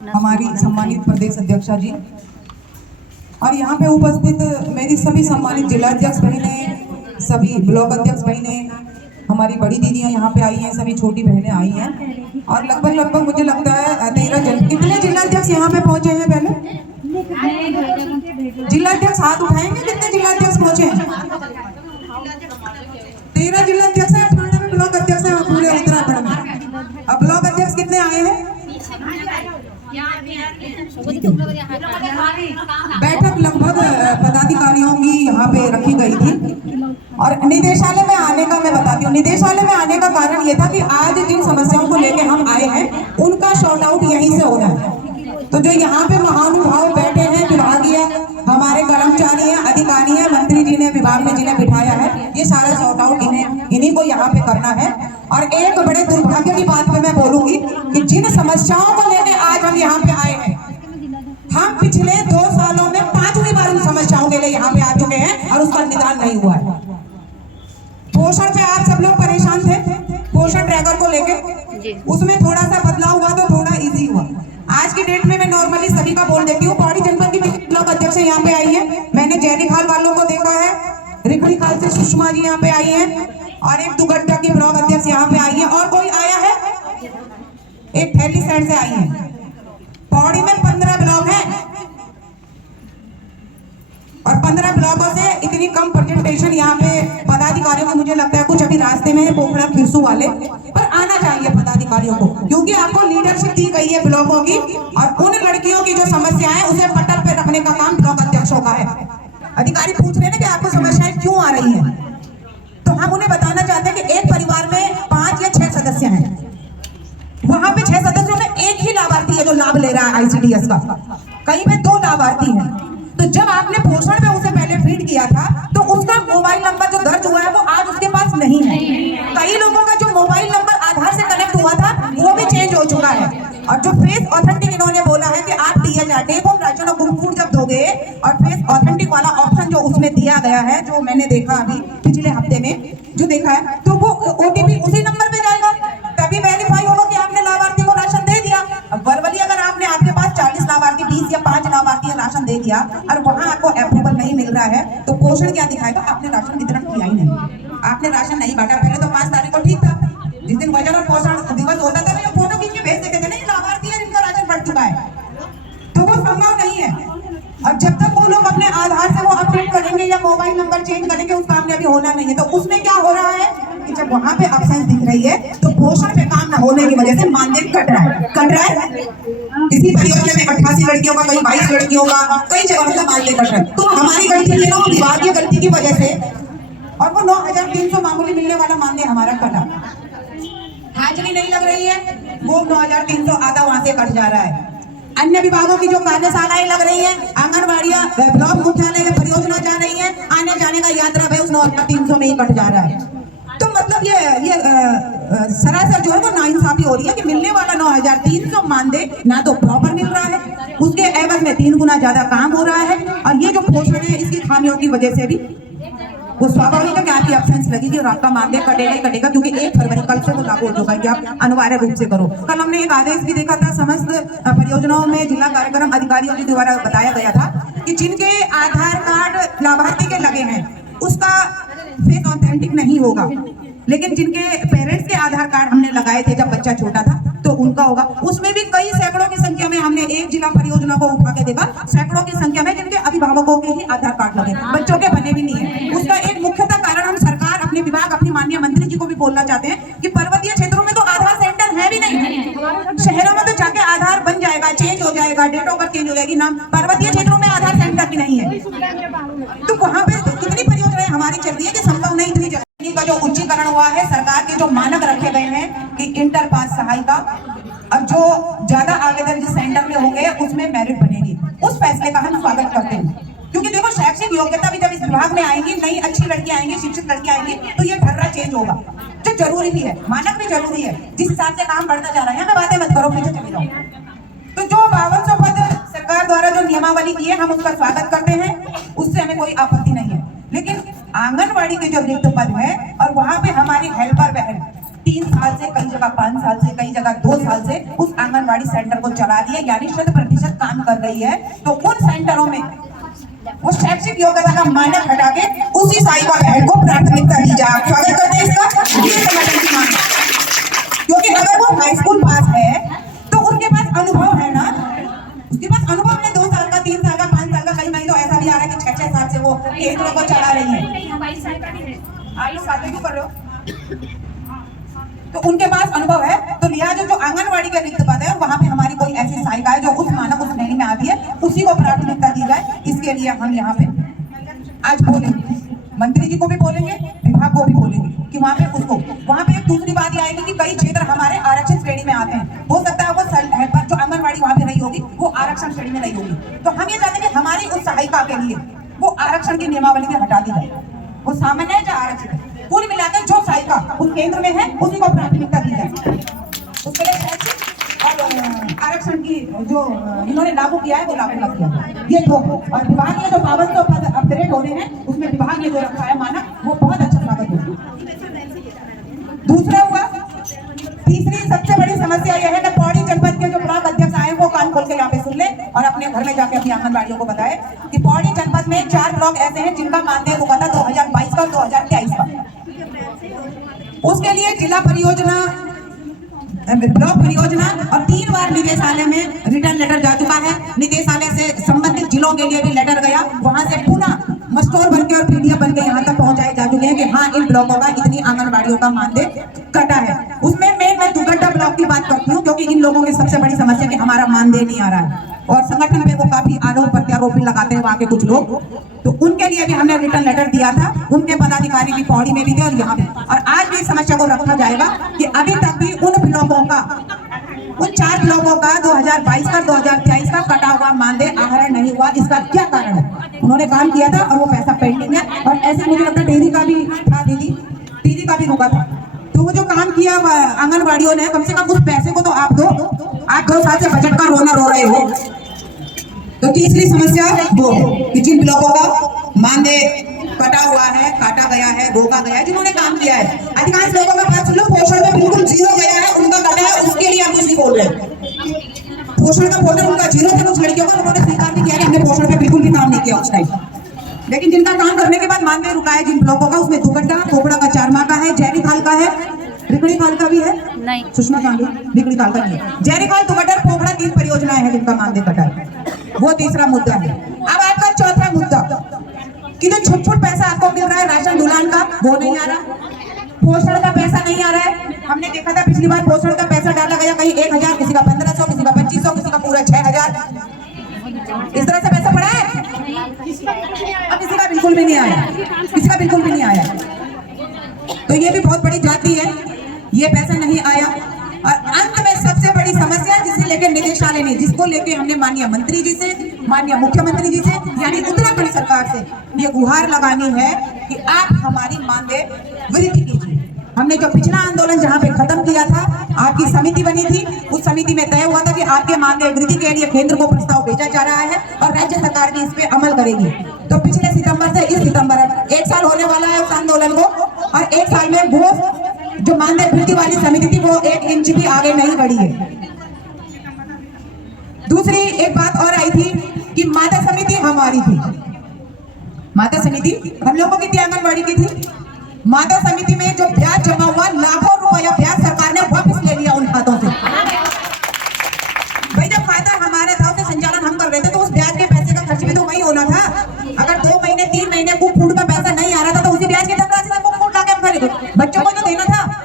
हमारी सम्मानित प्रदेश अध्यक्षा जी और यहाँ पे उपस्थित मेरी सभी सम्मानित जिलाध्यक्ष बहनें, सभी ब्लॉक अध्यक्ष बहनें, हमारी बड़ी दीदियाँ यहाँ पे आई हैं, सभी छोटी बहनें आई हैं और लगभग मुझे लगता है 13 जन। कितने जिलाध्यक्ष यहाँ पे पहुँचे हैं? पहले जिलाध्यक्ष हाथ उठाएंगे, कितने जिलाध्यक्ष पहुँचे हैं? 13 जिलाध्यक्ष है, 18 में ब्लॉक अध्यक्ष है पूरे उत्तराखंड में। अब ब्लॉक अध्यक्ष कितने आए हैं? बैठक लगभग पदाधिकारियों की यहाँ पे रखी गई थी और निदेशालय में आने का मैं बताती हूँ। निदेशालय में आने का कारण ये था कि आज जिन समस्याओं को लेकर हम आए हैं उनका शॉर्ट आउट यहीं से होना है। तो जो यहाँ पे महानुभाव बैठे हैं, विभागीय हमारे कर्मचारी हैं, अधिकारी हैं, मंत्री जी ने विभाग में जिन्हें बिठाया है, ये सारा शॉर्ट आउट इन्हीं को यहाँ पे करना है। और एक बड़े दुर्भाग्य की बात पे मैं बोलूंगी कि जिन समस्याओं को लेकर आज हम यहाँ पे आए हैं, हम पिछले 2 सालों में 5वीं बार उन समस्याओं के लिए यहाँ पे आ चुके हैं और उसका निदान नहीं हुआ है। पोषण पे आप सब लोग परेशान थे, पोषण ट्रैकर को लेके, उसमें थोड़ा सा बदलाव हुआ तो थोड़ा इजी हुआ। आज की डेट में मैं नॉर्मली सभी का बोल देती हूँ, पौड़ी जनपद की ब्लॉक अध्यक्ष यहाँ पे आई है, मैंने जैनिखाल वालों को देखा है, रिखड़ी खाल से सुषमा जी यहाँ पे आई है और एक दुगड्डा की ब्लॉक अध्यक्ष यहाँ पे आई है और कोई आया है, एक थैली साइड से आई है। पौड़ी में 15 ब्लॉक हैं और 15 ब्लॉकों से इतनी कम प्रेजेंटेशन यहाँ पे पदाधिकारियों को, मुझे लगता है कुछ अभी रास्ते में है पोखरा खिरसू वाले, पर आना चाहिए पदाधिकारियों को, क्योंकि आपको लीडरशिप दी गई है ब्लॉकों की और उन लड़कियों की जो समस्या है उसे पटल पे रखने का काम ब्लॉक अध्यक्षों का है। अधिकारी पूछ रहे हैं कि आपको समस्याएं क्यों आ रही है, तो हम उन्हें बताना चाहते हैं कि एक परिवार में 5 या 6 सदस्य हैं, वहां पे 6 सदस्यों में एक ही लाभार्थी है जो लाभ ले रहा है आईसीडीएस का, कहीं पे 2 लाभार्थी हैं। तो जब आपने पोषण में उसे पहले फीड किया था तो उसका मोबाइल नंबर जो दर्ज हुआ है वो आज उसके पास नहीं है। कई लोगों का जो मोबाइल नंबर आधार से कनेक्ट हुआ था वो भी चेंज हो चुका है। और जो फेस ऑथेंटिक इन्होंने बोला है कि आप टेक होम राशन और ग्रुप फूड जब दोगे और फेस ऑथेंटिक वाला ऑप्शन जो उसमें दिया गया है, जो मैंने देखा अभी पिछले हफ्ते में जो देखा है, तो वो ओटीपी उसी नंबर पे जाएगा, तभी वेरीफाई होगा कि आपने लाभार्थी को राशन दे दिया। अब वर्बली अगर आपके पास 40 लाभार्थी 20 या 5 लाभार्थी राशन दे दिया और वहां आपको अप्रूवल नहीं मिल रहा है, तो पोषण क्या दिखाएगा? आपने राशन वितरण किया ही नहीं, आपने राशन नहीं बांटा। पहले तो 5 तारीख को ठीक था, जिस दिन वजन और पोषण दिवस होता था तो फोटो खींच के भेज देते थे, नहीं लाभार्थी है जिनका राशन बढ़ चुका है, तो वो संभव नहीं है। और जब तक वो लोग अपने आधार से वो अपडेट करेंगे या मोबाइल नंबर चेंज करेंगे, उस काम में अभी होना नहीं है। तो उसमें क्या हो रहा है कि जब वहां पे अब्सेंस दिख रही है तो पोषण पे काम न होने की वजह से मानदेय कट रहा है। इसी परियोजना में 88 लड़कियों का, कई 22 लड़कियों का, कई जगह का मानदेय कट रहा है। तो हमारी गलती नहीं है, विभागीय गलती की वजह से, और वो 9300 मामूली मिलने वाला मानदेय हमारा कटा। हाजिरी नहीं लग रही है, वो 9300 आधा वहां से कट जा रहा है। अन्य विभागों की जो कार्यशालाएं लग रही हैं, आंगनबाड़ियां, ब्लॉक मुख्यालय में परियोजना जा रही है, आने जाने का यात्रा व्यय उस 9300 में ही कट जा रहा है। तो मतलब ये सरासर जो है वो नाइंसाफी हो रही है कि मिलने वाला 9300 मानदेय ना तो प्रॉपर मिल रहा है, उसके एवज में 3 गुना ज्यादा काम हो रहा है। और ये जो पोषण है इसकी खामियों की वजह से भी वो स्वाभाविक है कि आपकी अब्सेंस लगेगी और आपका मानदेय कटेगा ही कटेगा, क्योंकि 1 फरवरी कल से वो लागू हो चुका है कि आप अनिवार्य रूप से करो। कल हमने एक आदेश भी देखा था, समस्त परियोजनाओं में जिला कार्यक्रम अधिकारियों के द्वारा बताया गया था कि जिनके आधार कार्ड लाभार्थी के लगे हैं उसका फेस ऑथेंटिक नहीं होगा, लेकिन जिनके पेरेंट्स के आधार कार्ड हमने लगाए थे जब बच्चा छोटा था तो उनका होगा। उसमें भी कई सैकड़ों की संख्या में हमने एक जिला परियोजना को उठा के देखा, सैकड़ों की संख्या में जिनके अभिभावकों के ही आधार कार्ड लगे, बच्चों के बने भी नहीं है। उसका एक मुख्यतः कारण हम सरकार, अपने विभाग, अपनी माननीय मंत्री जी को भी बोलना चाहते हैं कि पर्वतीय क्षेत्रों में तो आधार सेंटर है भी नहीं। शहरों में तो जाके आधार बन जाएगा, चेंज हो जाएगा, डेट ऑफ बर्थ चेंज हो जाएगी, नाम। पर्वतीय क्षेत्रों में आधार सेंटर भी नहीं है। तो वहां पे कितनी परियोजनाएं हमारी चल रही है कि संभव नहीं इतनी का जो उच्चीकरण हुआ है, सरकार के जो मानक रखे गए हैं कि इंटर पास सहायिका, और जो ज्यादा आवेदन जिस सेंटर में होंगे उसमें मेरिट बनेगी, उस फैसले का हम स्वागत करते हैं। क्योंकि देखो शैक्षिक योग्यता भी जब इस विभाग में आएंगी, नई अच्छी लड़की आएंगी, शिक्षित लड़की आएंगी, तो ये ढर्रा चेंज होगा, जो जरूरी भी है, मानक भी जरूरी है। जिस हिसाब से काम बढ़ता जा रहा है, हमें बातें मत करो, पीछे चले जाओ। तो जो 5200 पद सरकार द्वारा जो नियमावली की है, हम उसका स्वागत करते हैं, उससे हमें कोई आपत्ति नहीं है। लेकिन आंगनबाड़ी के जो रिक्त पद है और वहां पे हमारी हेल्पर बहन 3 साल से, कई जगह 5 साल से, कई जगह 2 साल से उस आंगनबाड़ी सेंटर को चला रही है, यानी 100% काम कर रही है। तो उन सेंटरों में वो शैक्षिक योग्यता का मानक हटा के उसी सहायिका बहन को प्राथमिकता दी जाए। स्वागत करते हैं इसका, ये संगठन की मांग है। क्योंकि अगर वो हाई स्कूल पास है तो उसके पास अनुभव है ना, उसके पास अनुभव है 2 साल का, 3 साल का, 5 साल का, कई तो ऐसा भी आ रहा है कि 6-6 साल से वो केंद्रों को चला रही है। आप लोग शादी क्यों कर रहे हो? तो उनके पास अनुभव है, तो लिहाजा जो आंगनवाड़ी के रिक्त पद है वहां पे हमारी कोई ऐसी सहायिका है जो उस मानक उस श्रेणी में आती है, उसी को प्राथमिकता दी जाए। इसके लिए हम यहाँ पे आज बोलेंगे, मंत्री जी को भी बोलेंगे, विभाग को भी बोलेंगे कि वहाँ पे उसको, वहाँ पे एक दूसरी बात ये आएगी कि कई क्षेत्र हमारे आरक्षित श्रेणी में आते हैं। हो सकता है वो जो आंगनबाड़ी वहाँ पे रही होगी वो आरक्षण श्रेणी में रही होगी, तो हम ये चाहते हैं कि हमारी उस सहायिका के लिए वो आरक्षण की नियमावली में हटा दी जाए। वो सामान्य है या आरक्षित, कुल मिलाकर जो सहायिका उस केंद्र में है उसी को प्राथमिकता दी जाए। उसके लिए शैक्षिक और आरक्षण की जो इन्होंने लागू किया है वो लागू किया है, ये दो। और विभाग ने जो 5200 पद अपग्रेड होने हैं उसमें विभाग ने जो रखा है मानक, वो बहुत अच्छा स्वागत होगा। दूसरा हुआ, तीसरी सबसे बड़ी समस्या यह है कि पौड़ी जनपद के जो ब्लॉक अध्यक्ष आए वो कान खोल के यहाँ पे सुन ले और अपने घर में जाके अपनी आंगनबाड़ियों को बताए कि पौड़ी जनपद में 4 ब्लॉक ऐसे हैं जिनका मानदेय हुआ था 2022 का और 2023 का। उसके लिए जिला परियोजना, ब्लॉक परियोजना और 3 बार निदेशालय में रिटर्न लेटर जा चुका है। निदेशालय से संबंधित जिलों के लिए भी लेटर गया, वहां से पुनः मस्टोर बनके और पीडीएफ बनके यहाँ तक पहुंचाए जा चुके हैं कि हाँ इन ब्लॉकों का इतनी आंगनबाड़ियों का मानदेय कटा है। उसमें मैं दुगड्डा ब्लॉक की बात करती हूँ क्योंकि इन लोगों की सबसे बड़ी समस्या कि हमारा मानदेय नहीं आ रहा है और संगठन पे वो काफी आरोप प्रत्यारोप भी लगाते हैं वहाँ के कुछ लोग। तो उनके लिए भी हमने रिटर्न लेटर दिया था, उनके पदाधिकारी भी पौड़ी में भी थे और यहाँ भी। और आज भी इस समस्या को रखा जाएगा कि अभी तक भी उन ब्लॉकों का, उन 4 ब्लॉकों का 2022 का 2023 का कटा हुआ मानदेय आहरण नहीं हुआ। इसका क्या कारण है? उन्होंने काम किया था और वो पैसा पेंडिंग है। और ऐसे मुझे लगता है डेयरी का भी था, दीदी टीजी का भी रुका था। तो वो जो काम किया आंगनबाड़ियों ने, कम से कम उस पैसे को तो आप दो। आप 2 साल से बजट का रोना रो रहे हो। तो तीसरी समस्या वो कि जिन ब्लॉकों का मानदेय कटा हुआ है, काटा गया है, रोका गया है, जिन्होंने काम किया है, अधिकांश लोगों का बात सुन लो, पोषण में बिल्कुल 0 गया है, उनका कटा है, उसके लिए आप कुछ नहीं बोल रहे। पोषण का पोर्टल उनका 0 था, उस लड़कियों का उन्होंने स्वीकार भी किया कि हमने पोषण पे बिल्कुल भी काम नहीं किया उस टाइम। लेकिन जिनका काम करने के बाद मानदेय रुका है जिन ब्लॉकों का, उसमें दुगड्डा, कोकड़ा का 4 माह का है, जैरी खाल का है, रिकड़ी खाल का भी है, नहीं सुषमा गांधी रिकड़ी खाल का नहीं है, जैरी खाल, दुगड्डा, कोकड़ा 3 परियोजनाएं हैं जिनका मानदेय कटा है। वो तीसरा मुद्दा है। अब आपका चौथा मुद्दा कि जो छुट पैसा आपको मिल रहा है राशन दुलान का, वो नहीं आ रहा, पोषण का पैसा नहीं आ रहा है। हमने देखा था पिछली बार पोषण का पैसा डाला गया कहीं 1000, किसी का 1500, किसी का 2500, किसी का पूरा 6000, इस तरह से पैसा पड़ा है। अब किसी का बिल्कुल भी नहीं आया, किसी का बिल्कुल भी नहीं आया। तो ये भी बहुत बड़ी जाति है, ये पैसा नहीं आया। और अंत में सबसे बड़ी समस्या जिसे लेकर निदेशालय ने, जिसको लेके हमने माननीय मंत्री जी से, माननीय मुख्यमंत्री जी से, यानी उत्तराखंड सरकार से ये गुहार लगानी है कि आप हमारी मांगे वृद्धि कीजिए। हमने जो पिछला आंदोलन जहां पे खत्म किया था, आपकी समिति बनी थी, उस समिति में तय हुआ था कि आपके मांगे वृद्धि के लिए केंद्र को प्रस्ताव भेजा जा रहा है और राज्य सरकार भी इस पे अमल करेगी। तो पिछले सितंबर से इस सितंबर 1 साल होने वाला है उस आंदोलन को, और 1 साल में वो जो मानदेय वृद्धि वाली समिति थी वो 1 इंच भी आगे नहीं बढ़ी है। दूसरी एक बात और आई थी कि माता समिति हमारी थी, माता समिति हम लोगों की थी, आंगनबाड़ी की थी। माता समिति में जो ब्याज जमा हुआ, लाखों रुपया ब्याज सरकार ने वापस ले लिया उन खातों से। भाई जब खाता हमारा था, उसका संचालन हम कर रहे थे, तो उस ब्याज के पैसे का खर्च भी तो वही होना था। अगर 2 महीने 3 महीने कुक फूड का पैसा नहीं आ रहा था तो उसी ब्याज के धनराशि से कुक फूड लाके खरीदो, बच्चों को तो देना था।